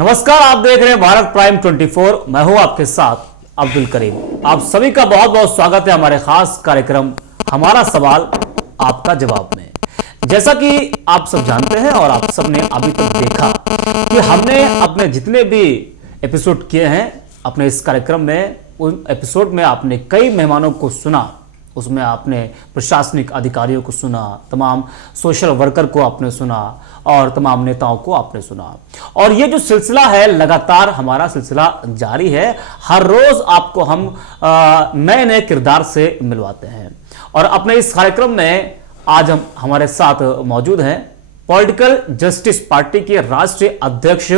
नमस्कार, आप देख रहे हैं भारत प्राइम 24। मैं हूं आपके साथ अब्दुल करीम। आप सभी का बहुत बहुत स्वागत है हमारे खास कार्यक्रम हमारा सवाल आपका जवाब में। जैसा कि आप सब जानते हैं और आप सब ने अभी तक देखा कि हमने अपने जितने भी एपिसोड किए हैं अपने इस कार्यक्रम में, उन एपिसोड में आपने कई मेहमानों को सुना। उसमें आपने प्रशासनिक अधिकारियों को सुना, तमाम सोशल वर्कर को आपने सुना और तमाम नेताओं को आपने सुना। और ये जो सिलसिला है लगातार हमारा सिलसिला जारी है। हर रोज आपको हम नए नए किरदार से मिलवाते हैं। और अपने इस कार्यक्रम में आज हम हमारे साथ मौजूद हैं पॉलिटिकल जस्टिस पार्टी के राष्ट्रीय अध्यक्ष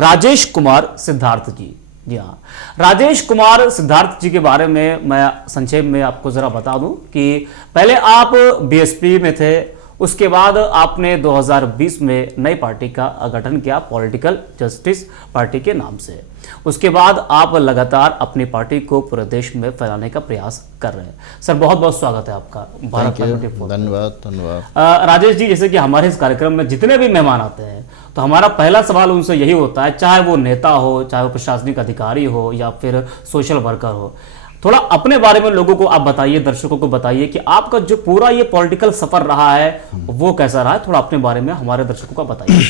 राजेश कुमार सिद्धार्थ जी। जी हाँ, राजेश कुमार सिद्धार्थ जी के बारे में मैं संक्षेप में आपको जरा बता दूं कि पहले आप बीएसपी में थे, उसके बाद आपने 2020 में नई पार्टी का गठन किया पॉलिटिकल जस्टिस पार्टी के नाम से। उसके बाद आप लगातार अपनी पार्टी को पूरे देश में फैलाने का प्रयास कर रहे हैं। सर, बहुत बहुत स्वागत है आपका भारत प्राइम 24। धन्यवाद। राजेश जी, जैसे कि हमारे इस कार्यक्रम में जितने भी मेहमान आते हैं तो हमारा पहला सवाल उनसे यही होता है, चाहे वो नेता हो, चाहे वो प्रशासनिक अधिकारी हो या फिर सोशल वर्कर हो, थोड़ा अपने बारे में लोगों को आप बताइए, दर्शकों को बताइए कि आपका जो पूरा ये पॉलिटिकल सफर रहा है वो कैसा रहा है। थोड़ा अपने बारे में हमारे दर्शकों को बताइए।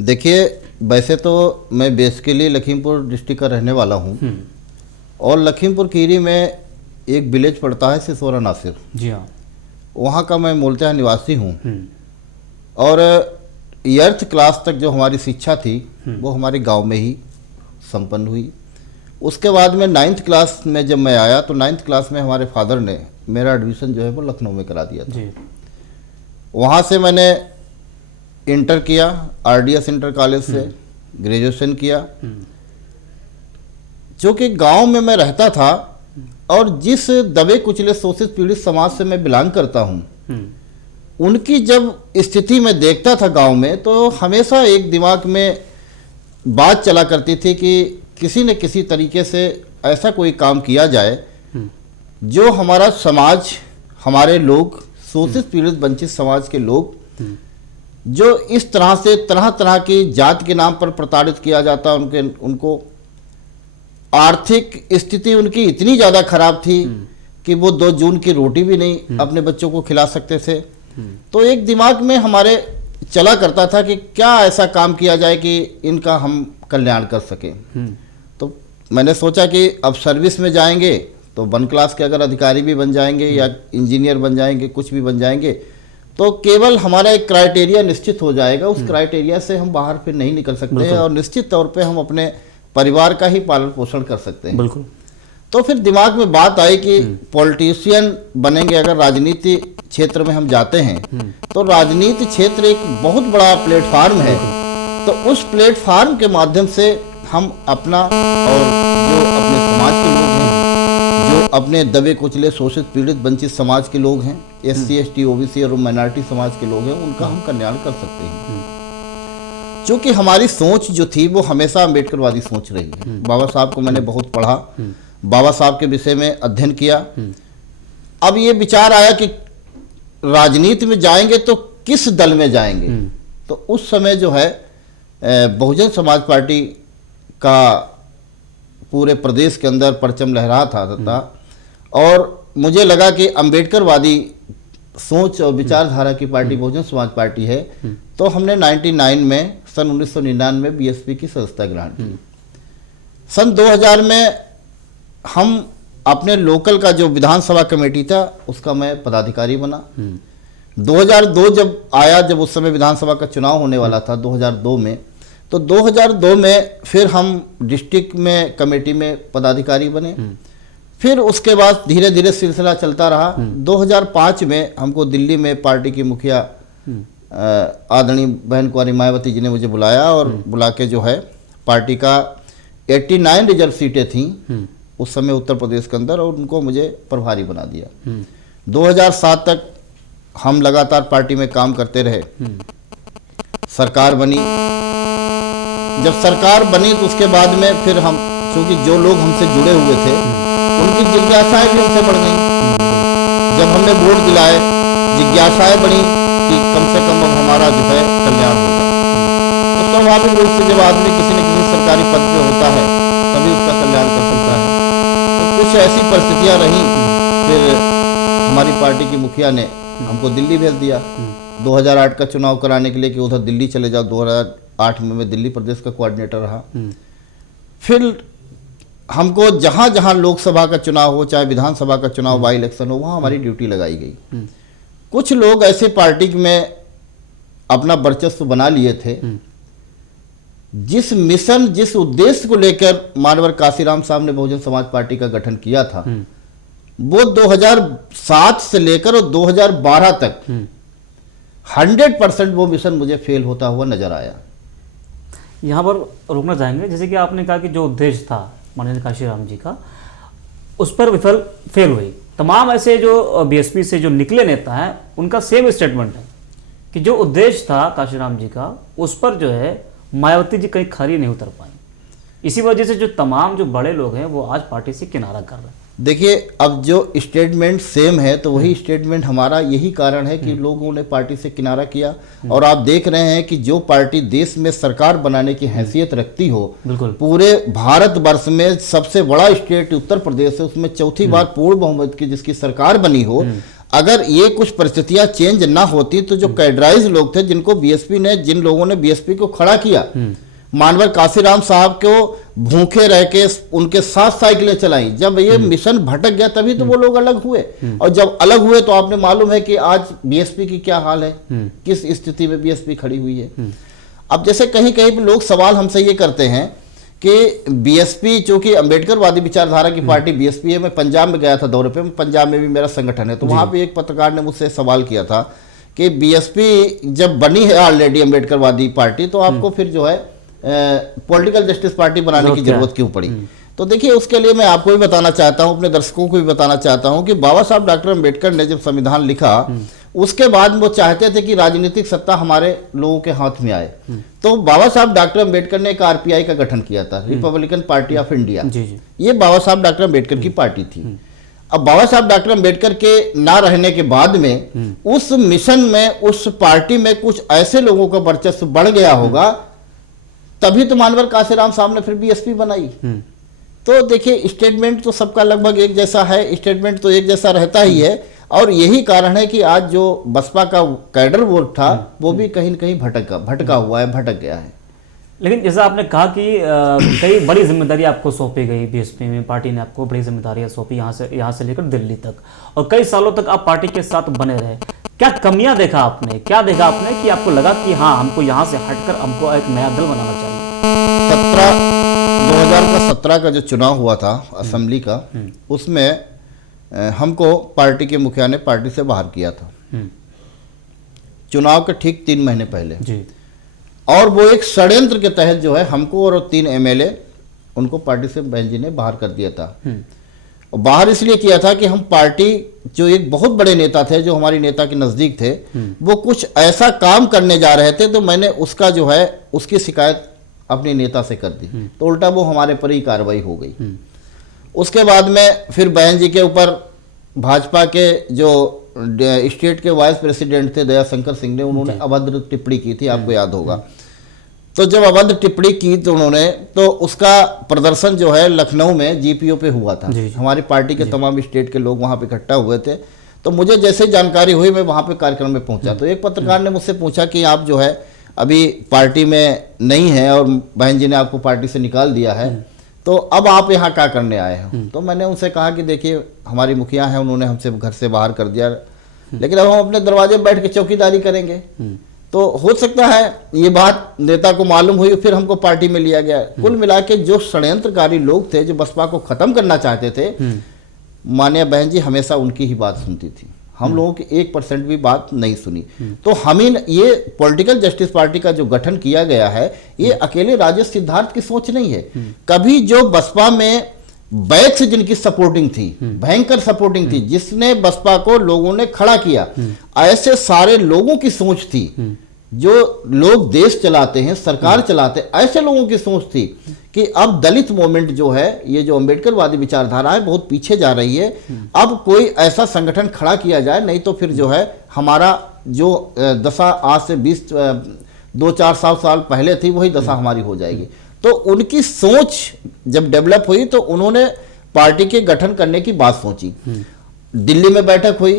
देखिए, वैसे तो मैं बेसिकली लखीमपुर डिस्ट्रिक्ट का रहने वाला हूँ और लखीमपुर कीरी में एक विलेज पड़ता है सिसोरा नासिर। जी हाँ, वहाँ का मैं मूलतः निवासी हूँ। और 8th क्लास तक जो हमारी शिक्षा थी वो हमारे गांव में ही संपन्न हुई। उसके बाद में 9th क्लास में जब मैं आया तो 9th क्लास में हमारे फादर ने मेरा एडमिशन जो है वो लखनऊ में करा दिया था। वहाँ से मैंने इंटर किया, आरडीएस इंटर कॉलेज से ग्रेजुएशन किया। जो कि गांव में मैं रहता था और जिस दबे कुचले शोषित पीड़ित समाज से मैं बिलोंग करता हूँ, उनकी जब स्थिति में देखता था गांव में, तो हमेशा एक दिमाग में बात चला करती थी कि किसी न किसी तरीके से ऐसा कोई काम किया जाए जो हमारा समाज, हमारे लोग, शोषित पीड़ित वंचित समाज के लोग जो इस तरह से तरह तरह की जात के नाम पर प्रताड़ित किया जाता, उनको आर्थिक स्थिति उनकी इतनी ज़्यादा खराब थी कि वो 2 जून की रोटी भी नहीं अपने बच्चों को खिला सकते थे। तो एक दिमाग में हमारे चला करता था कि क्या ऐसा काम किया जाए कि इनका हम कल्याण कर सकें। तो मैंने सोचा कि अब सर्विस में जाएंगे तो 1 क्लास के अगर अधिकारी भी बन जाएंगे या इंजीनियर बन जाएंगे, कुछ भी बन जाएंगे, तो केवल हमारा एक क्राइटेरिया निश्चित हो जाएगा। उस क्राइटेरिया से हम बाहर फिर नहीं निकल सकते हैं और निश्चित तौर पे हम अपने परिवार का ही पालन पोषण कर सकते हैं। बिल्कुल। तो फिर दिमाग में बात आई कि पॉलिटिशियन बनेंगे, अगर राजनीति क्षेत्र में हम जाते हैं तो राजनीति क्षेत्र एक बहुत बड़ा प्लेटफार्म है। तो उस प्लेटफार्म के माध्यम से हम अपना और जो अपने समाज के लोग हैं, जो अपने दबे कुचले शोषित पीड़ित वंचित समाज के लोग हैं, SC ST OBC और माइनॉरिटी समाज के लोग हैं, उनका हम कल्याण कर सकते हैं। क्योंकि हमारी सोच जो थी वो हमेशा अम्बेडकरवादी सोच रही है। बाबा साहब को मैंने बहुत पढ़ा, बाबा साहब के विषय में अध्ययन किया। अब ये विचार आया कि राजनीति में जाएंगे तो किस दल में जाएंगे। तो उस समय जो है बहुजन समाज पार्टी का पूरे प्रदेश के अंदर परचम लहरा था और मुझे लगा कि अम्बेडकरवादी सोच और विचारधारा की पार्टी बहुजन समाज पार्टी है। तो हमने सन 1999 बीएसपी की सदस्यता ग्रहण की। सन 2000 में हम अपने लोकल का जो विधानसभा कमेटी था उसका मैं पदाधिकारी बना। 2002 जब आया, जब उस समय विधानसभा का चुनाव होने वाला था 2002 में, तो 2002 में फिर हम डिस्ट्रिक्ट में कमेटी में पदाधिकारी बने। फिर उसके बाद धीरे धीरे सिलसिला चलता रहा। 2005 में हमको दिल्ली में पार्टी की मुखिया आदरणीय बहन कुंवारी मायावती जी ने मुझे बुलाया और बुला के जो है पार्टी का 89 रिजर्व सीटें थीं उस समय उत्तर प्रदेश के अंदर, और उनको मुझे प्रभारी बना दिया। 2007 तक हम लगातार पार्टी में काम करते रहे। सरकार बनी। जब सरकार बनी तो उसके बाद में फिर हम, क्योंकि जो लोग हमसे जुड़े हुए थे उनकी जिज्ञासाएं भी हमसे बढ़ गई। जब हमने वोट दिलाए, जिज्ञासाएं बढ़ी कि कम से कम अब हमारा जो है कल्याण होगा। तो स्वाभाविक रूप से जब आदमी किसी न किसी सरकारी पद पे होता है तभी उसका कल्याण कर सकता है। तो कुछ ऐसी परिस्थितियां रहीं, फिर हमारी पार्टी की मुखिया ने हमको दिल्ली भेज दिया 2008 का चुनाव कराने के लिए कि उधर दिल्ली चले जाओ। 2008 में मैं दिल्ली प्रदेश का कोऑर्डिनेटर रहा। फिर हमको जहां जहां लोकसभा का चुनाव हो, चाहे विधानसभा का चुनाव, बाई इलेक्शन हो, वहां हमारी ड्यूटी लगाई गई। कुछ लोग ऐसे पार्टी में अपना वर्चस्व बना लिए थे, जिस मिशन, जिस उद्देश्य को लेकर मानवर काशीराम साहब ने बहुजन समाज पार्टी का गठन किया था, वो 2007 से लेकर और 2012 तक 100% वो मिशन मुझे फेल होता हुआ नजर आया। यहाँ पर रुकना चाहेंगे, जैसे कि आपने कहा कि जो उद्देश्य था माननीय काशीराम जी का, उस पर फेल हुई। तमाम ऐसे जो बीएसपी से जो निकले नेता हैं उनका सेम स्टेटमेंट है कि जो उद्देश्य था काशीराम जी का, उस पर जो है मायावती जी कहीं खरी नहीं उतर पाई। इसी वजह से जो तमाम जो बड़े लोग हैं वो आज पार्टी से किनारा कर रहे हैं। देखिए, अब जो स्टेटमेंट सेम है तो वही स्टेटमेंट हमारा, यही कारण है कि लोगों ने पार्टी से किनारा किया। और आप देख रहे हैं कि जो पार्टी देश में सरकार बनाने की हैसियत रखती हो, बिल्कुल पूरे भारतवर्ष में सबसे बड़ा स्टेट उत्तर प्रदेश है, उसमें चौथी बार पूर्ण बहुमत की जिसकी सरकार बनी हो, अगर ये कुछ परिस्थितियां चेंज ना होती तो जो कैडराइज लोग थे, जिनको बीएसपी ने, जिन लोगों ने बीएसपी को खड़ा किया, मानवर काशीराम साहब को भूखे रह के उनके साथ साइकिलें चलाई, जब ये मिशन भटक गया तभी तो वो लोग अलग हुए। और जब अलग हुए तो आपने मालूम है कि आज बीएसपी की क्या हाल है, किस स्थिति में बीएसपी खड़ी हुई है। अब जैसे कहीं कहीं लोग सवाल हमसे ये करते हैं कि बीएसपी, चूंकि अंबेडकरवादी विचारधारा की पार्टी बीएसपी है, मैं पंजाब में गया था दौरे पे, पंजाब में भी मेरा संगठन है, तो वहां पे एक पत्रकार ने मुझसे सवाल किया था कि बीएसपी जब बनी है ऑलरेडी अंबेडकरवादी पार्टी, तो आपको फिर जो है पॉलिटिकल जस्टिस पार्टी बनाने की जरूरत क्यों पड़ी। तो देखिए, उसके लिए मैं आपको भी बताना चाहता हूं, अपने दर्शकों को भी बताना चाहता हूं कि बाबा साहब डॉक्टर अंबेडकर ने जब संविधान लिखा, उसके बाद वो चाहते थे कि राजनीतिक सत्ता हमारे लोगों के हाथ में आए। तो बाबा साहब डॉक्टर अंबेडकर ने एक आरपीआई का गठन किया था, रिपब्लिकन पार्टी ऑफ इंडिया। ये बाबा साहब डॉक्टर अंबेडकर की पार्टी थी। अब बाबा साहब डॉक्टर अंबेडकर के ना रहने के बाद में उस मिशन में, उस पार्टी में कुछ ऐसे लोगों का वर्चस्व बढ़ गया होगा, तभी तो मानवर काशीराम साहब ने फिर बीएसपी बनाई। तो देखिए, स्टेटमेंट तो सबका लगभग एक जैसा है, स्टेटमेंट तो एक जैसा रहता ही है, और यही कारण है कि आज जो बसपा का कैडर वोट था वो भी कहीं न कहीं भटका हुआ है, भटक गया है। लेकिन जैसा आपने कहा कि कई बड़ी जिम्मेदारी आपको सौंपी गई, बीएसपी में पार्टी ने आपको बड़ी जिम्मेदारियां सौंपी, यहाँ से लेकर दिल्ली तक, और कई सालों तक आप पार्टी के साथ बने रहे। क्या कमियां देखा आपने, क्या देखा आपने कि आपको लगा कि हाँ, हमको यहाँ से हटकर हमको एक नया दल बनाना चाहिए? 2017 का जो चुनाव हुआ था असेंबली का, उसमें हमको पार्टी के मुखिया ने पार्टी से बाहर किया था, चुनाव के ठीक 3 महीने पहले जी। और वो एक षड्यंत्र के तहत जो है हमको और 3 एमएलए उनको पार्टी से बहन जी ने बाहर कर दिया था। और बाहर इसलिए किया था कि हम पार्टी, जो एक बहुत बड़े नेता थे, जो हमारी नेता के नजदीक थे, वो कुछ ऐसा काम करने जा रहे थे, तो मैंने उसका जो है उसकी शिकायत अपने नेता से कर दी, तो उल्टा वो हमारे पर ही कार्रवाई हो गई। उसके बाद में फिर बहन जी के ऊपर भाजपा के जो स्टेट के वाइस प्रेसिडेंट थे दयाशंकर सिंह ने, उन्होंने अभद्र टिप्पणी की थी, आपको याद होगा। तो जब अभद्र टिप्पणी की तो उन्होंने, तो उसका प्रदर्शन जो है लखनऊ में जीपीओ पे हुआ था। हमारी पार्टी के तमाम स्टेट के लोग वहां पे इकट्ठा हुए थे। तो मुझे जैसे जानकारी हुई, मैं वहां पे कार्यक्रम में पहुंचा, तो एक पत्रकार ने मुझसे पूछा कि आप जो है अभी पार्टी में नहीं है और बहन जी ने आपको पार्टी से निकाल दिया है, तो अब आप यहाँ क्या करने आए हो? तो मैंने उनसे कहा कि देखिए, हमारी मुखिया है, उन्होंने हमसे घर से बाहर कर दिया, लेकिन अब हम अपने दरवाजे बैठ के चौकीदारी करेंगे। तो हो सकता है ये बात नेता को मालूम हुई, फिर हमको पार्टी में लिया गया। कुल मिला के जो षड्यंत्रकारी लोग थे, जो बसपा को खत्म करना चाहते थे, माननीय बहन जी हमेशा उनकी ही बात सुनती थी, हम लोगों की 1% भी बात नहीं सुनी। तो हम ये पॉलिटिकल जस्टिस पार्टी का जो गठन किया गया है, ये अकेले राजेश सिद्धार्थ की सोच नहीं है। कभी जो बसपा में बैक से जिनकी सपोर्टिंग थी, भयंकर सपोर्टिंग थी, जिसने बसपा को लोगों ने खड़ा किया, ऐसे सारे लोगों की सोच थी, जो लोग देश चलाते हैं, सरकार चलाते हैं, ऐसे लोगों की सोच थी कि अब दलित मूवमेंट जो है, ये जो अंबेडकरवादी विचारधारा है, बहुत पीछे जा रही है। अब कोई ऐसा संगठन खड़ा किया जाए, नहीं तो फिर जो है हमारा जो दशा आज से 2-4 साल पहले थी वही दशा हमारी हो जाएगी। तो उनकी सोच जब डेवलप हुई तो उन्होंने पार्टी के गठन करने की बात सोची। दिल्ली में बैठक हुई,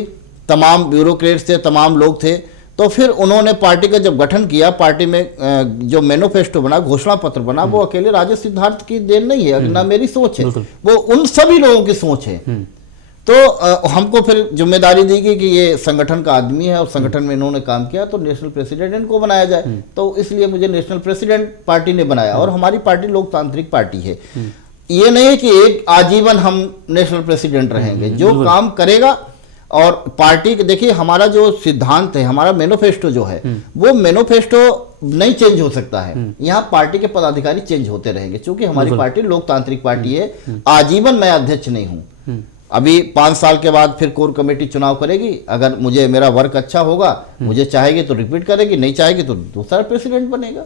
तमाम ब्यूरोक्रेट्स थे, तमाम लोग थे, तो फिर उन्होंने पार्टी का जब गठन किया, पार्टी में जो मैनिफेस्टो बना, घोषणा पत्र बना, वो अकेले राजेश सिद्धार्थ की देन नहीं है, ना मेरी सोच है, वो उन सभी लोगों की सोच है। तो हमको फिर जिम्मेदारी दी गई कि ये संगठन का आदमी है और संगठन में इन्होंने काम किया तो नेशनल प्रेसिडेंट इनको बनाया जाए। तो इसलिए मुझे नेशनल प्रेसिडेंट पार्टी ने बनाया। और हमारी पार्टी लोकतांत्रिक पार्टी है, ये नहीं है कि एक आजीवन हम नेशनल प्रेसिडेंट रहेंगे। जो काम करेगा, और पार्टी के देखिए हमारा जो सिद्धांत है, हमारा मैनिफेस्टो जो है, वो मैनिफेस्टो नहीं चेंज हो सकता है। यहाँ पार्टी के पदाधिकारी चेंज होते रहेंगे, क्योंकि हमारी पार्टी लोकतांत्रिक पार्टी है। आजीवन मैं अध्यक्ष नहीं हूँ। अभी 5 साल के बाद फिर कोर कमेटी चुनाव करेगी, अगर मुझे मेरा वर्क अच्छा होगा, मुझे चाहेगी तो रिपीट करेगी, नहीं चाहेगी तो दूसरा प्रेसिडेंट बनेगा।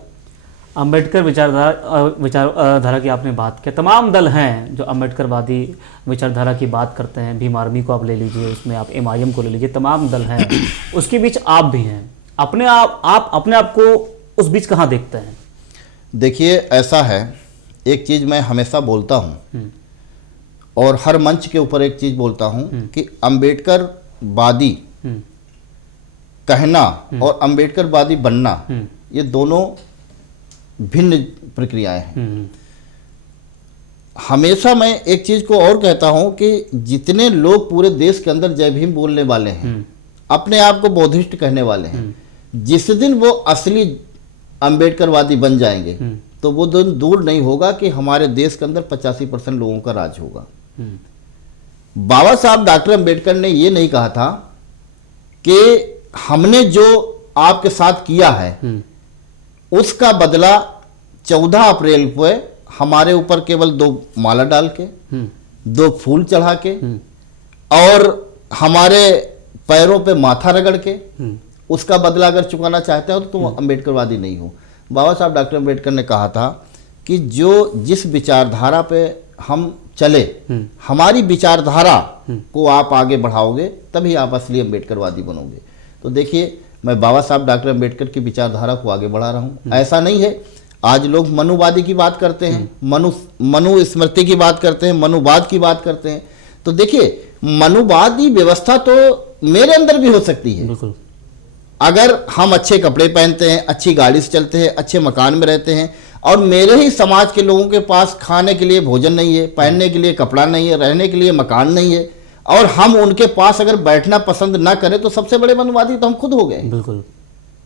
अम्बेडकर विचारधारा की आपने बात की, तमाम दल हैं जो अम्बेडकरवादी विचारधारा की बात करते हैं। भीम आर्मी को आप ले लीजिए, उसमें आप MIM को ले लीजिए, तमाम दल हैं, उसके बीच आप भी हैं। आप अपने आप को उस बीच कहाँ देखते हैं? देखिए ऐसा है, एक चीज़ मैं हमेशा बोलता हूँ और हर मंच के ऊपर एक चीज़ बोलता हूँ कि अम्बेडकरवादी कहना और अम्बेडकरवादी बनना ये दोनों भिन्न प्रक्रियाएं हैं। हमेशा मैं एक चीज को और कहता हूं कि जितने लोग पूरे देश के अंदर जय भीम बोलने वाले हैं, अपने आप को बौद्धिस्ट कहने वाले हैं, जिस दिन वो असली अम्बेडकरवादी बन जाएंगे तो वो दिन दूर नहीं होगा कि हमारे देश के अंदर 85% लोगों का राज होगा। बाबा साहब डॉक्टर अम्बेडकर ने ये नहीं कहा था कि हमने जो आपके साथ किया है उसका बदला 14 अप्रैल को हमारे ऊपर केवल 2 माला डाल के, 2 फूल चढ़ा के और हमारे पैरों पे माथा रगड़ के उसका बदला अगर चुकाना चाहते हो तो तुम अम्बेडकरवादी नहीं हो। बाबा साहब डॉक्टर अम्बेडकर ने कहा था कि जिस विचारधारा पे हम चले, हमारी विचारधारा को आप आगे बढ़ाओगे तभी आप असली अम्बेडकरवादी बनोगे। तो देखिए मैं बाबा साहब डॉक्टर अम्बेडकर की विचारधारा को आगे बढ़ा रहा हूँ। ऐसा नहीं है, आज लोग मनुवादी की बात करते हैं, मनु स्मृति की बात करते हैं, मनुवाद की बात करते हैं। तो देखिए मनुवादी व्यवस्था तो मेरे अंदर भी हो सकती है। बिल्कुल। अगर हम अच्छे कपड़े पहनते हैं, अच्छी गाड़ी से चलते हैं, अच्छे मकान में रहते हैं और मेरे ही समाज के लोगों के पास खाने के लिए भोजन नहीं है, पहनने के लिए कपड़ा नहीं है, रहने के लिए मकान नहीं है, और हम उनके पास अगर बैठना पसंद ना करें तो सबसे बड़े मनुवादी तो हम खुद हो गए। बिल्कुल।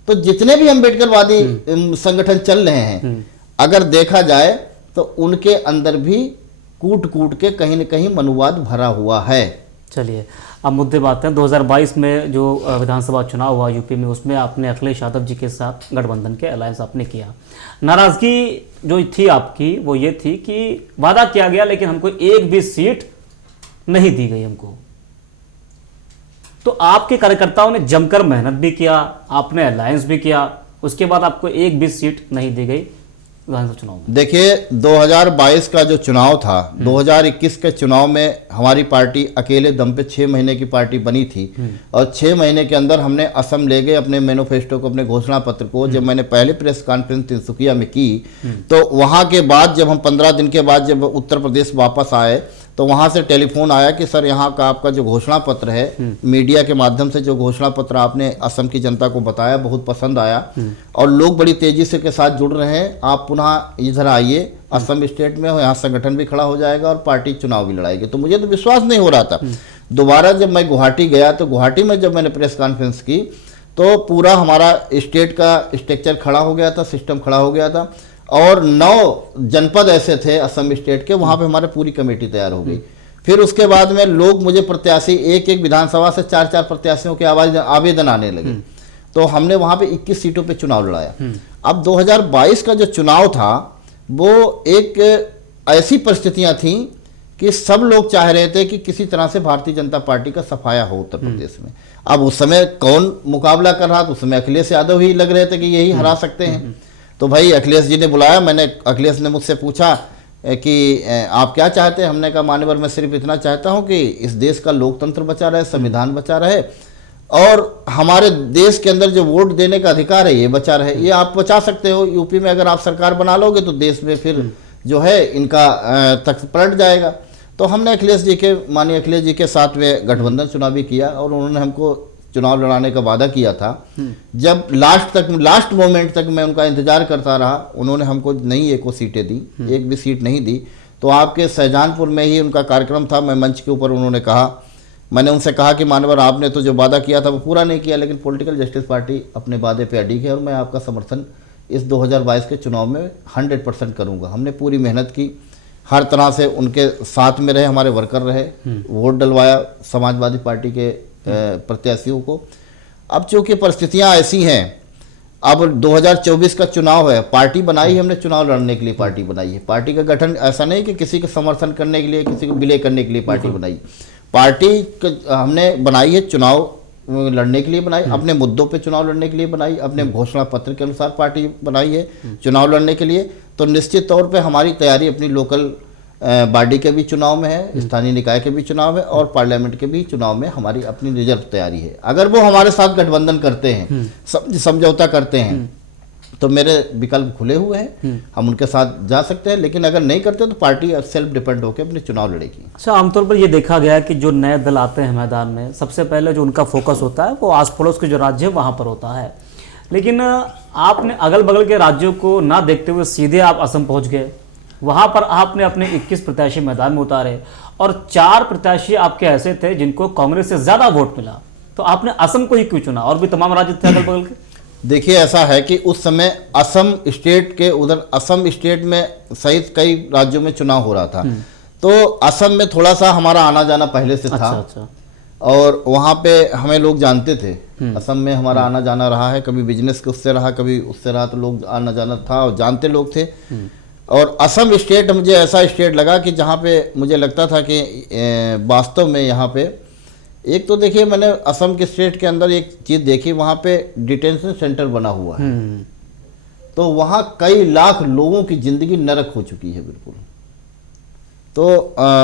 तो जितने भी अम्बेडकरवादी संगठन चल रहे हैं, अगर देखा जाए तो उनके अंदर भी कूट कूट के कहीं न कहीं मनुवाद भरा हुआ है। चलिए अब मुद्दे बात हैं। 2022 में जो विधानसभा चुनाव हुआ यूपी में, उसमें आपने अखिलेश यादव जी के साथ गठबंधन के अलायंस आपने किया। नाराजगी जो थी आपकी वो ये थी कि वादा किया गया लेकिन हमको एक भी सीट नहीं दी गई हमको। तो आपके कार्यकर्ताओं ने जमकर मेहनत भी किया, आपने अलायंस भी किया, उसके बाद आपको एक भी सीट नहीं दी गई विधानसभा चुनाव में। देखिए 2022 का जो चुनाव था, 2021 के चुनाव में हमारी पार्टी अकेले दम पे 6 महीने की पार्टी बनी थी और 6 महीने के अंदर हमने असम ले गए अपने मैनिफेस्टो को, अपने घोषणा पत्र को। जब मैंने पहले प्रेस कॉन्फ्रेंस तिनसुकिया में की तो वहां के बाद जब हम 15 दिन के बाद जब उत्तर प्रदेश वापस आए तो वहां से टेलीफोन आया कि सर यहाँ का आपका जो घोषणा पत्र है, मीडिया के माध्यम से जो घोषणा पत्र आपने असम की जनता को बताया, बहुत पसंद आया और लोग बड़ी तेजी से के साथ जुड़ रहे हैं। आप पुनः इधर आइए, असम स्टेट में हो, यहाँ संगठन भी खड़ा हो जाएगा और पार्टी चुनाव भी लड़ाएगी। तो मुझे तो विश्वास नहीं हो रहा था। दोबारा जब मैं गुवाहाटी गया तो गुवाहाटी में जब मैंने प्रेस कॉन्फ्रेंस की तो पूरा हमारा स्टेट का स्ट्रक्चर खड़ा हो गया था, सिस्टम खड़ा हो गया था और 9 जनपद ऐसे थे असम स्टेट के, वहां पे हमारे पूरी कमेटी तैयार हो गई। फिर उसके बाद में लोग मुझे प्रत्याशी एक विधानसभा से 4 प्रत्याशियों के आवेदन आने लगे। तो हमने वहां पे 21 सीटों पे चुनाव लड़ाया। अब 2022 का जो चुनाव था वो एक ऐसी परिस्थितियां थी कि सब लोग चाह रहे थे कि किसी तरह से भारतीय जनता पार्टी का सफाया हो उत्तर प्रदेश में। अब उस समय कौन मुकाबला कर रहा था? उस समय अखिलेश यादव ही लग रहे थे कि यही हरा सकते हैं। तो भाई अखिलेश जी ने बुलाया, अखिलेश ने मुझसे पूछा कि आप क्या चाहते हैं? हमने कहा मान्यवर मैं सिर्फ इतना चाहता हूं कि इस देश का लोकतंत्र बचा रहे, संविधान बचा रहे और हमारे देश के अंदर जो वोट देने का अधिकार है ये बचा रहे। ये आप बचा सकते हो। यूपी में अगर आप सरकार बना लोगे तो देश में फिर जो है इनका तख्त पलट जाएगा। तो हमने अखिलेश जी के, माननीय अखिलेश जी के साथ में गठबंधन चुनावी किया और उन्होंने हमको चुनाव लड़ाने का वादा किया था। जब लास्ट मोमेंट तक मैं उनका इंतजार करता रहा, उन्होंने हमको नहीं एक सीटें दी, एक भी सीट नहीं दी। तो आपके शाहजहांपुर में ही उनका कार्यक्रम था। मैं मंच के ऊपर, उन्होंने कहा, मैंने उनसे कहा कि मानवर आपने तो जो वादा किया था वो पूरा नहीं किया, लेकिन पॉलिटिकल जस्टिस पार्टी अपने वादे पे अडिग है और मैं आपका समर्थन इस 2022 के चुनाव में 100% करूंगा। हमने पूरी मेहनत की, हर तरह से उनके साथ में रहे, हमारे वर्कर रहे, वोट डलवाया समाजवादी पार्टी के प्रत्याशियों को। अब चूंकि परिस्थितियां ऐसी हैं, अब 2024 का चुनाव है, पार्टी बनाई हमने चुनाव लड़ने के लिए पार्टी बनाई है। पार्टी का गठन ऐसा नहीं कि किसी के समर्थन करने के लिए, किसी को विलय करने के लिए पार्टी बनाई। पार्टी हमने बनाई है चुनाव लड़ने के लिए बनाई, अपने मुद्दों पे चुनाव लड़ने के लिए बनाई, अपने घोषणा पत्र के अनुसार पार्टी बनाई है चुनाव लड़ने के लिए। तो निश्चित तौर पे हमारी तैयारी अपनी लोकल बॉडी के भी चुनाव में है, स्थानीय निकाय के भी चुनाव है और पार्लियामेंट के भी चुनाव में हमारी अपनी रिजर्व तैयारी है। अगर वो हमारे साथ गठबंधन करते हैं, समझौता करते हैं, तो मेरे विकल्प खुले हुए हैं, हम उनके साथ जा सकते हैं। लेकिन अगर नहीं करते तो पार्टी सेल्फ डिपेंड होकर अपने चुनाव लड़ेगी। अच्छा, आमतौर पर ये देखा गया है कि जो नए दल आते हैं मैदान में, सबसे पहले जो उनका फोकस होता है वो आस पड़ोस के जो राज्य है वहाँ पर होता है। लेकिन आपने अगल बगल के राज्यों को ना देखते हुए सीधे आप असम पहुँच गए। वहाँ पर आपने अपने 21 प्रत्याशी मैदान में उतारे और 4 प्रत्याशी आपके ऐसे थे जिनको कांग्रेस से ज़्यादा वोट मिला। तो आपने असम को ही क्यों चुना? और भी तमाम राज्य थे अगल बगल के। देखिए, ऐसा है कि उस समय असम स्टेट के उधर, असम स्टेट में सहित कई राज्यों में चुनाव हो रहा था। तो असम में थोड़ा सा हमारा आना जाना पहले से था। अच्छा। और वहाँ पे हमें लोग जानते थे। असम में हमारा आना जाना रहा है, कभी बिजनेस के उससे रहा, कभी उससे रहा, तो लोग आना जाना था और जानते लोग थे। और असम स्टेट मुझे ऐसा स्टेट लगा कि जहाँ पे मुझे लगता था कि वास्तव में यहाँ पे एक तो देखिए, मैंने असम के स्टेट के अंदर एक चीज़ देखी, वहाँ पे डिटेंशन सेंटर बना हुआ है। तो वहाँ कई लाख लोगों की ज़िंदगी नरक हो चुकी है बिल्कुल। तो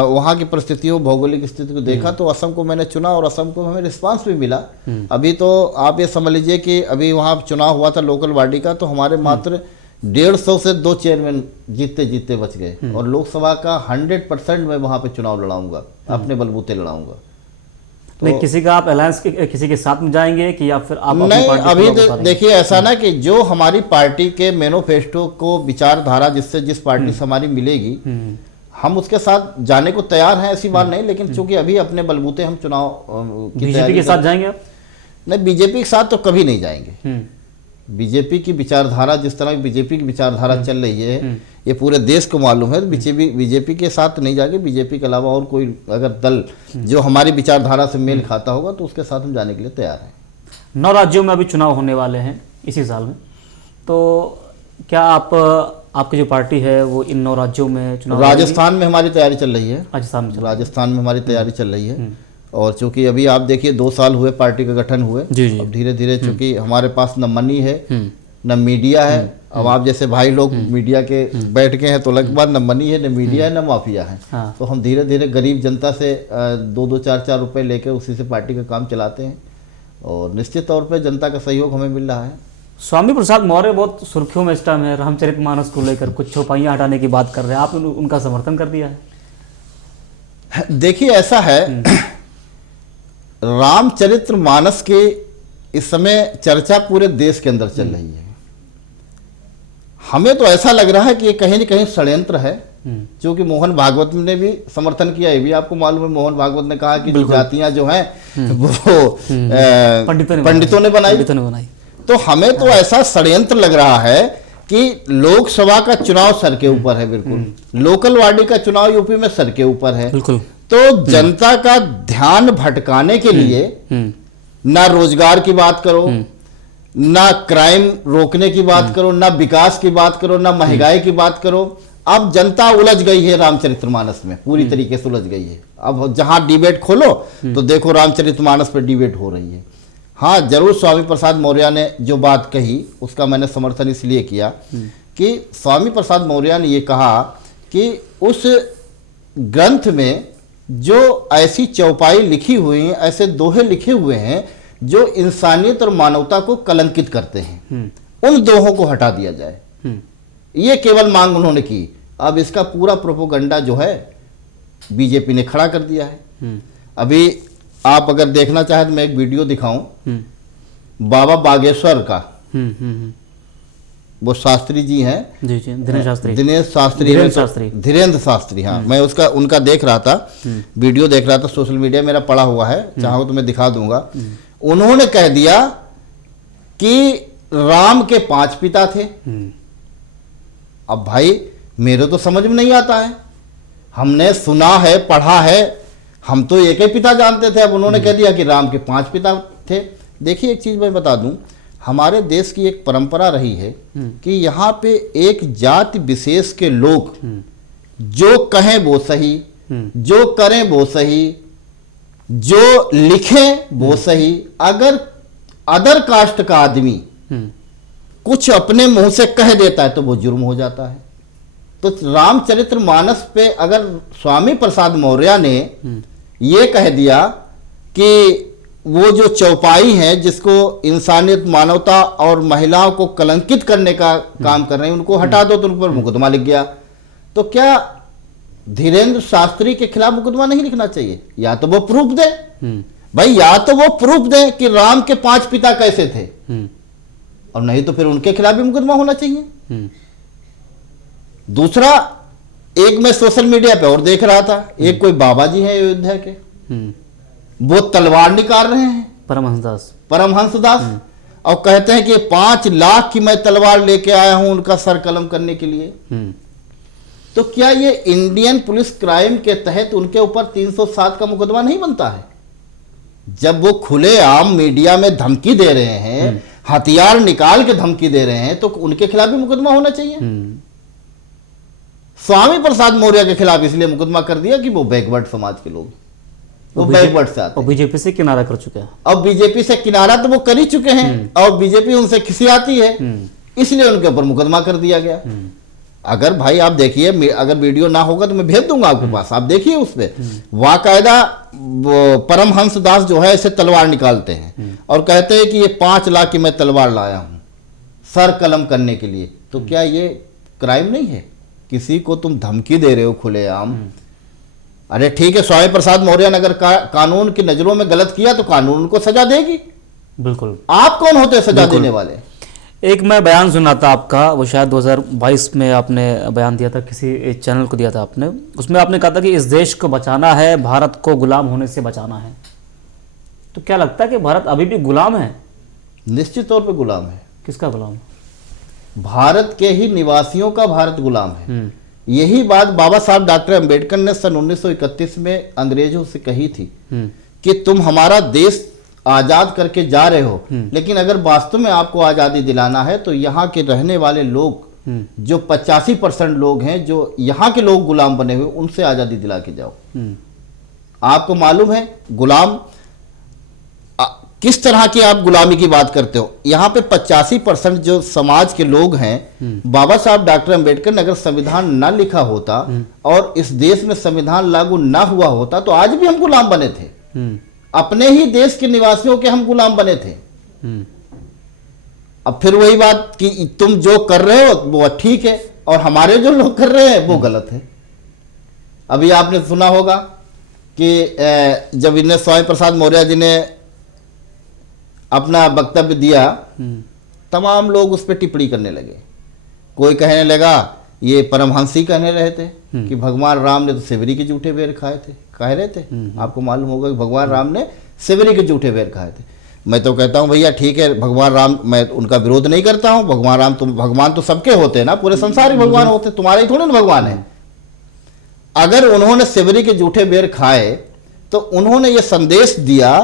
वहाँ की परिस्थितियों, भौगोलिक स्थिति को देखा तो असम को मैंने चुना और असम को हमें रिस्पांस भी मिला। अभी तो आप ये समझ लीजिए कि अभी वहाँ चुनाव हुआ था लोकल बॉडी का, तो हमारे मात्र 150 से 2 चेयरमैन जीतते जीतते बच गए। और लोकसभा का 100% मैं वहाँ पे चुनाव लड़ाऊंगा, अपने बलबूते लड़ाऊंगा। नहीं, किसी का आप अलायंस किसी के साथ में जाएंगे कि या फिर आप नहीं? अभी देखिए, ऐसा ना कि जो हमारी पार्टी के मैनिफेस्टो को विचारधारा जिस पार्टी से हमारी मिलेगी, हम उसके साथ जाने को तैयार हैं, ऐसी बात नहीं। लेकिन चूंकि अभी अपने बलबूते हम चुनाव की बीजेपी के साथ जाएंगे आप? नहीं, बीजेपी के साथ तो कभी नहीं जाएंगे। बीजेपी की विचारधारा, जिस तरह की बीजेपी की विचारधारा चल रही है, ये पूरे देश को मालूम है। बीजेपी के साथ नहीं जाएंगे। बीजेपी के अलावा और कोई अगर दल जो हमारी विचारधारा से मेल खाता होगा तो उसके साथ हम जाने के लिए तैयार हैं। 9 राज्यों में अभी चुनाव होने वाले हैं इसी साल में। तो क्या आपकी जो पार्टी है वो इन 9 राज्यों में चुनाव? राजस्थान में हमारी तैयारी चल रही है। राजस्थान में हमारी तैयारी चल रही है। और चूंकि अभी आप देखिए 2 साल हुए पार्टी का गठन हुए, अब धीरे धीरे चूंकि हमारे पास न मनी है न मीडिया है। अब आप जैसे भाई लोग मीडिया के बैठ के हैं तो लगभग न मनी है, न मीडिया है, न माफिया है। तो हम धीरे धीरे गरीब जनता से 2-2, 4-4 रुपए लेकर उसी से पार्टी का काम चलाते हैं और निश्चित तौर पर जनता का सहयोग हमें मिल रहा है। स्वामी प्रसाद मौर्य बहुत सुर्खियों में इस टाइम है, रामचरितमानस को लेकर कुछ चौपाइयां हटाने की बात कर रहे हैं, आप उनका समर्थन कर दिया है? देखिए, ऐसा है, रामचरितमानस के इस समय चर्चा पूरे देश के अंदर चल रही है। हमें तो ऐसा लग रहा है कि ये कहीं न कहीं षड्यंत्र है, क्योंकि मोहन भागवत ने भी समर्थन किया। ये भी आपको मालूम है, मोहन भागवत ने कहा कि जातियां जो हैं वो पंडितों ने बनाई। तो हमें तो ऐसा षड्यंत्र लग रहा है कि लोकसभा का चुनाव सर के ऊपर है, बिल्कुल लोकल बॉडी का चुनाव यूपी में सर के ऊपर है। तो जनता का ध्यान भटकाने के लिए ना रोजगार की बात करो, ना क्राइम रोकने की बात करो, ना विकास की बात करो, ना महंगाई की बात करो। अब जनता उलझ गई है रामचरितमानस में, पूरी तरीके से उलझ गई है। अब जहां डिबेट खोलो तो देखो रामचरितमानस पर डिबेट हो रही है। हाँ, जरूर स्वामी प्रसाद मौर्य ने जो बात कही उसका मैंने समर्थन इसलिए किया कि स्वामी प्रसाद मौर्य ने ये कहा कि उस ग्रंथ में जो ऐसी चौपाई लिखी हुई हैं, ऐसे दोहे लिखे हुए हैं जो इंसानियत और मानवता को कलंकित करते हैं, उन दोहों को हटा दिया जाए। ये केवल मांग उन्होंने की। अब इसका पूरा प्रोपोगंडा जो है बीजेपी ने खड़ा कर दिया है। अभी आप अगर देखना चाहें तो मैं एक वीडियो दिखाऊं बाबा बागेश्वर का। वो शास्त्री जी हैं, जी जी, दिनेश शास्त्री, धीरेन्द्र शास्त्री। हाँ, मैं उनका देख रहा था, वीडियो देख रहा था, सोशल मीडिया मेरा पड़ा हुआ है, चाहो तो मैं दिखा दूंगा। उन्होंने कह दिया कि राम के 5 पिता थे। अब भाई मेरे तो समझ में नहीं आता है, हमने सुना है, पढ़ा है, हम तो एक ही पिता जानते थे। अब उन्होंने कह दिया कि राम के 5 पिता थे। देखिए एक चीज मैं बता दूं, हमारे देश की एक परंपरा रही है कि यहाँ पे एक जाति विशेष के लोग जो कहें वो सही, जो करें वो सही, जो लिखें वो सही। अगर अदर कास्ट का आदमी कुछ अपने मुंह से कह देता है तो वो जुर्म हो जाता है। तो रामचरितमानस पे अगर स्वामी प्रसाद मौर्य ने ये कह दिया कि वो जो चौपाई है जिसको इंसानियत, मानवता और महिलाओं को कलंकित करने का काम कर रहे हैं, उनको हटा दो, तो उन पर मुकदमा लिख गया। तो क्या धीरेन्द्र शास्त्री के खिलाफ मुकदमा नहीं लिखना चाहिए? या तो वो प्रूफ दे भाई, या तो वो प्रूफ दे कि राम के 5 पिता कैसे थे, और नहीं तो फिर उनके खिलाफ भी मुकदमा होना चाहिए। दूसरा, एक मैं सोशल मीडिया पे और देख रहा था, एक कोई बाबा जी हैं अयोध्या के, वो तलवार निकाल रहे हैं, परमहंस दास, और कहते हैं कि 5 लाख की मैं तलवार लेके आया हूं उनका सर कलम करने के लिए। तो क्या ये इंडियन पुलिस क्राइम के तहत उनके ऊपर 307 का मुकदमा नहीं बनता है? जब वो खुलेआम मीडिया में धमकी दे रहे हैं, हथियार निकाल के धमकी दे रहे हैं, तो उनके खिलाफ भी मुकदमा होना चाहिए। स्वामी प्रसाद मौर्य के खिलाफ इसलिए मुकदमा कर दिया कि वो बैकवर्ड समाज के लोग, वो बैकवर्ड से आते हैं, बीजेपी से किनारा कर चुके हैं। अब बीजेपी से किनारा तो वो कर ही चुके हैं, और बीजेपी उनसे खिसियाती है, इसलिए उनके ऊपर मुकदमा कर दिया गया। अगर भाई आप देखिए, अगर वीडियो ना होगा तो मैं भेज दूंगा आपके पास, आप देखिए उस पर वाकायदा परमहंस दास जो है इसे तलवार निकालते हैं और कहते हैं कि ये 5 लाख की मैं तलवार लाया हूं सर कलम करने के लिए। तो क्या ये क्राइम नहीं है? किसी को तुम धमकी दे रहे हो खुलेआम। अरे ठीक है, स्वामी प्रसाद मौर्य ने अगर कानून की नजरों में गलत किया तो कानून उनको सजा देगी। बिल्कुल। आप कौन होते हैं सजा देने वाले? एक मैं बयान सुना था आपका, वो शायद 2022 में आपने बयान दिया था, किसी चैनल को दिया था आपने, उसमें आपने कहा था कि इस देश को बचाना है, भारत को गुलाम होने से बचाना है। तो क्या लगता है कि भारत अभी भी गुलाम है? निश्चित तौर पे गुलाम है। किसका गुलाम? भारत के ही निवासियों का भारत गुलाम है। यही बात बाबा साहब डॉक्टर अंबेडकर ने सन 1931 में अंग्रेजों से कही थी कि तुम हमारा देश आजाद करके जा रहे हो, लेकिन अगर वास्तव में आपको आजादी दिलाना है तो यहाँ के रहने वाले लोग जो 85% लोग हैं, जो यहाँ के लोग गुलाम बने हुए, उनसे आजादी दिला के जाओ। आपको मालूम है गुलाम किस तरह की आप गुलामी की बात करते हो? यहाँ पे 85% जो समाज के लोग हैं, बाबा साहब डॉक्टर अंबेडकर ने अगर संविधान ना लिखा होता और इस देश में संविधान लागू ना हुआ होता तो आज भी हम गुलाम बने थे। अपने ही देश के निवासियों के हम गुलाम बने थे। अब फिर वही बात कि तुम जो कर रहे हो वो ठीक है और हमारे जो लोग कर रहे हैं वो गलत है। अभी आपने सुना होगा कि जब इन्हें स्वामी प्रसाद मौर्य जी ने अपना वक्तव्य दिया, तमाम लोग उस पर टिप्पणी करने लगे। कोई कहने लगा, ये परमहंसी कहने रहे थे कि भगवान राम ने तो सेवरी के जूठे बेर खाए थे, कह रहे थे। आपको मालूम होगा कि भगवान राम ने सेवरी के जूठे बेर खाए थे। मैं तो कहता हूं भैया ठीक है, भगवान राम, मैं उनका विरोध नहीं करता हूं। भगवान तो सबके होते हैं ना, पूरे संसार ही भगवान होते हैं, तुम्हारे ही थोड़े ना भगवान है। अगर उन्होंने सेवरी के जूठे बेर खाए तो उन्होंने ये संदेश दिया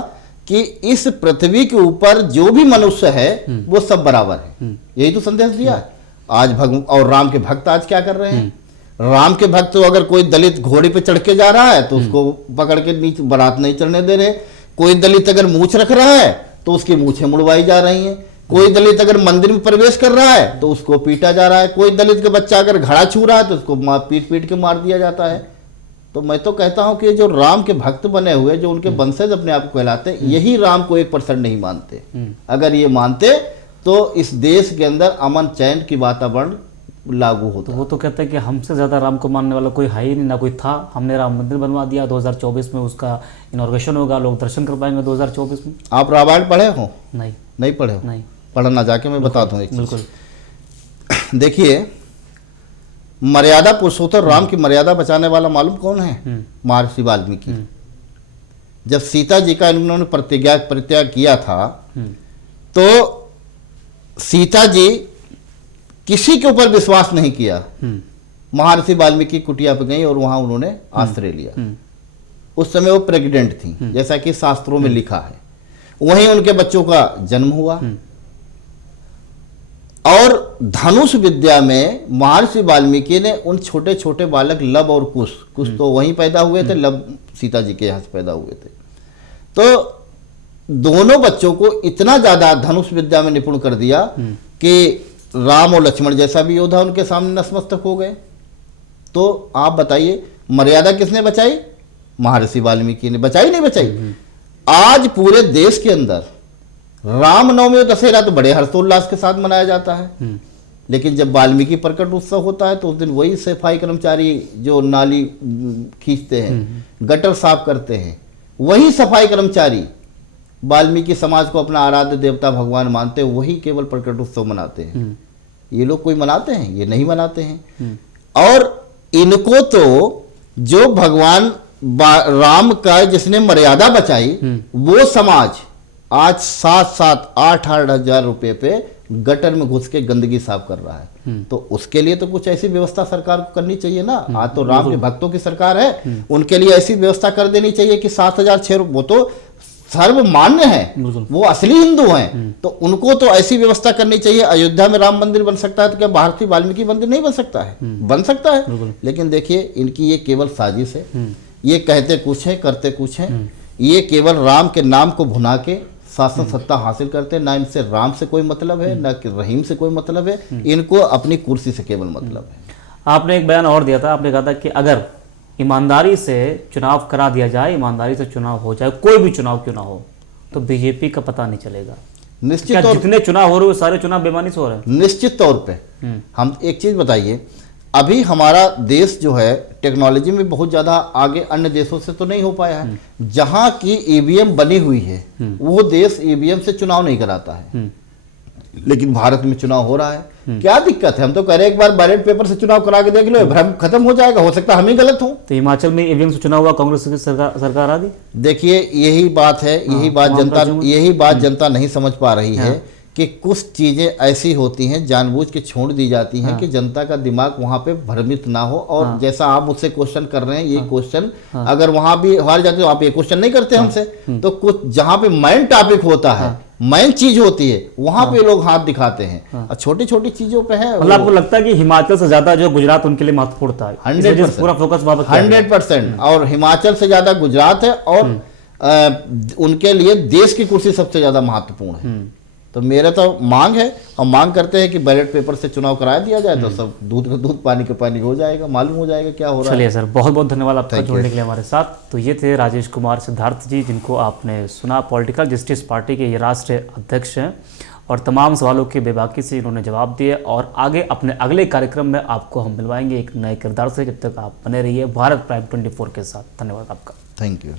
कि इस पृथ्वी के ऊपर जो भी मनुष्य है वो सब बराबर है। यही तो संदेश दिया। आज और राम के भक्त आज क्या कर रहे हैं? राम के भक्त तो अगर कोई दलित घोड़े पे चढ़ के जा रहा है तो उसको पकड़ के नीचे बारात नहीं चढ़ने दे रहे। कोई दलित अगर मूछ रख रहा है तो उसकी मूछें मुड़वाई जा रही हैं। कोई दलित अगर मंदिर में प्रवेश कर रहा है तो उसको पीटा जा रहा है। कोई दलित का बच्चा अगर घड़ा छू रहा है तो उसको पीट पीट के मार दिया जाता है। तो मैं तो कहता हूं कि जो राम के भक्त बने हुए, जो उनके वंशज अपने आप को कहलाते हैं, यही राम को 1% नहीं मानते। अगर ये मानते तो इस देश के अंदर अमन चैन की वातावरण लागू होता। तो वो तो कहते हैं कि हमसे ज़्यादा राम को मानने वाला कोई है ही नहीं, ना कोई था। हमने राम मंदिर बनवा दिया, 2024 में उसका इनॉग्रेशन होगा, लोग दर्शन कर पाएंगे 2024 में। आप रामायण पढ़े हो? नहीं पढ़े हो? नहीं। पढ़ना जाके मैं बता दूं एक चीज़। बिल्कुल। देखिए, मर्यादा पुरुषोत्तम राम की मर्यादा बचाने वाला मालूम कौन है? महर्षि वाल्मीकि। जब सीता जी का इन्होंने परित्याग किया था, तो सीता जी किसी के ऊपर विश्वास नहीं किया। महर्षि वाल्मीकि कुटिया पे गई और वहां उन्होंने आश्रय लिया। उस समय वो प्रेग्नेंट थी, जैसा कि शास्त्रों में लिखा है। वहीं उनके बच्चों का जन्म हुआ। और धनुष विद्या में महर्षि वाल्मीकि ने उन छोटे छोटे बालक लब और कुश तो वहीं पैदा हुए थे, लब सीता जी के यहाँ से पैदा हुए थे। तो दोनों बच्चों को इतना ज्यादा धनुष विद्या में निपुण कर दिया कि राम और लक्ष्मण जैसा भी योद्धा उनके सामने नतमस्तक हो गए। तो आप बताइए, मर्यादा किसने बचाई? महर्षि वाल्मीकि ने। बचाई नहीं बचाई? आज पूरे देश के अंदर रामनवमी और दशहरा तो बड़े हर्षोल्लास के साथ मनाया जाता है, लेकिन जब वाल्मीकि प्रकट उत्सव होता है तो उस दिन वही सफाई कर्मचारी जो नाली खींचते हैं, गटर साफ करते हैं, वही सफाई कर्मचारी वाल्मीकि समाज को अपना आराध्य देवता भगवान मानते हैं, वही केवल प्रकट उत्सव मनाते हैं। ये लोग कोई मनाते हैं? ये नहीं मनाते हैं। और इनको तो जो भगवान राम का जिसने मर्यादा बचाई, वो समाज आज 7-8 हजार रुपए पे गटर में घुस के गंदगी साफ कर रहा है। तो उसके लिए तो कुछ ऐसी व्यवस्था सरकार को करनी चाहिए ना। आज तो राम के भक्तों की सरकार है, उनके लिए ऐसी व्यवस्था कर देनी चाहिए कि 7,006 वो तो सर्वमान्य है, वो असली हिंदू हैं, तो उनको तो ऐसी व्यवस्था करनी चाहिए। अयोध्या में राम मंदिर बन सकता है, तो क्या महर्षि वाल्मीकि मंदिर नहीं बन सकता है? बन सकता है। लेकिन देखिए, इनकी ये केवल साजिश है। ये कहते कुछ है, करते कुछ है। ये केवल राम के नाम को भुना के शासन सत्ता हासिल करते हैं। ना इनसे राम से कोई मतलब है, ना रहीम से कोई मतलब है। इनको अपनी कुर्सी से केवल मतलब है। आपने एक बयान और दिया था, आपने कहा था कि अगर ईमानदारी से चुनाव करा दिया जाए, ईमानदारी से चुनाव हो जाए, कोई भी चुनाव क्यों ना हो, तो बीजेपी का पता नहीं चलेगा। निश्चित तौर जितने चुनाव हो रहे हैं सारे चुनाव बेमानी से हो रहे हैं। निश्चित तौर पे हम एक चीज बताइए, अभी हमारा देश जो है टेक्नोलॉजी में बहुत ज्यादा आगे अन्य देशों से तो नहीं हो पाया है। जहां की ईवीएम बनी हुई है, वो देश ईवीएम से चुनाव नहीं कराता है, लेकिन भारत में चुनाव हो रहा है। क्या दिक्कत है? हम तो कह रहे हैं एक बार बैलेट पेपर से चुनाव करा के देख लो, भ्रम खत्म हो जाएगा। हो सकता है हम ही गलत हो। तो हिमाचल में ईवीएम से चुनाव हुआ, कांग्रेस की सरकार आ गई। देखिए, यही बात है, यही बात जनता नहीं समझ पा रही है कि कुछ चीजें ऐसी होती हैं जानबूझ के छोड़ दी जाती हैं कि जनता का दिमाग वहां पे भ्रमित ना हो। और जैसा आप मुझसे क्वेश्चन कर रहे हैं, ये क्वेश्चन अगर वहां भी हार जाते हो, आप ये क्वेश्चन नहीं करते हमसे, तो कुछ जहां पे मेन टॉपिक होता है, मेन चीज होती है, वहां पे लोग हाथ दिखाते हैं। और छोटी छोटी चीजों पे है। मतलब आपको लगता है कि हिमाचल से ज्यादा जो गुजरात उनके लिए महत्वपूर्ण था? 100% पूरा फोकस 100%। और हिमाचल से ज्यादा गुजरात है, और उनके लिए देश की कुर्सी सबसे ज्यादा महत्वपूर्ण है। तो मेरा तो मांग है, हम मांग करते हैं कि बैलेट पेपर से चुनाव करा दिया जाए, तो सब दूध का दूध पानी का पानी हो जाएगा, मालूम हो जाएगा क्या हो रहा है। चलिए सर, बहुत बहुत धन्यवाद आपका जुड़ने के लिए हमारे साथ। तो ये थे राजेश कुमार सिद्धार्थ जी, जिनको आपने सुना, पॉलिटिकल जस्टिस पार्टी के ये राष्ट्रीय अध्यक्ष हैं, और तमाम सवालों के बेबाकी से इन्होंने जवाब दिए। और आगे अपने अगले कार्यक्रम में आपको हम मिलवाएंगे एक नए किरदार से। जब तक आप बने रहिए भारत प्राइम 24 के साथ। धन्यवाद आपका। Thank you.